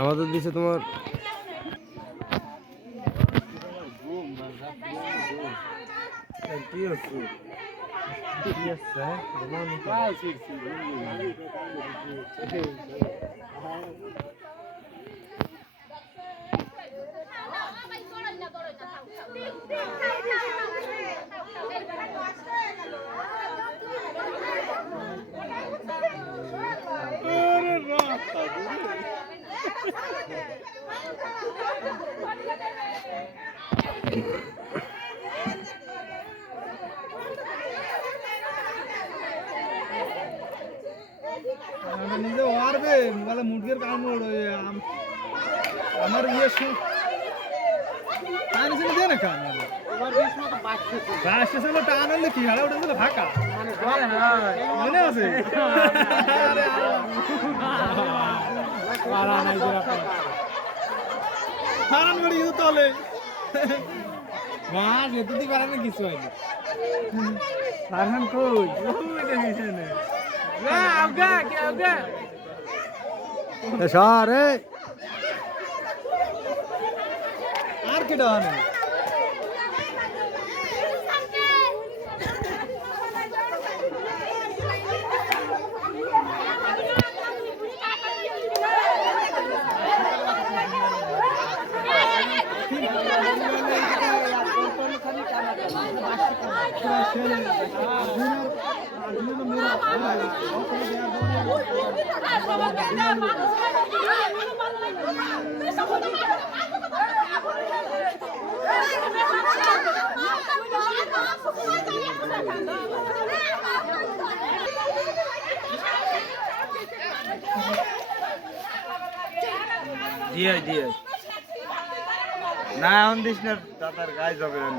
আমাদের দিছে তোমার কি আছে নিজে মারবে বলে মুরগির কামড় আমার ইয়ে টান এসে দিয়ে না কান টান আনলে কি হারা ওটা ফাঁকা মনে আছে হারান করে কিন্তু তলে মাছ এতটি পারে না কিছু হয়নি হারান কই সারে আর কেটা নেই দিয়ে দিয়ে না এখন দিস না দাদার গায়ে যাবে না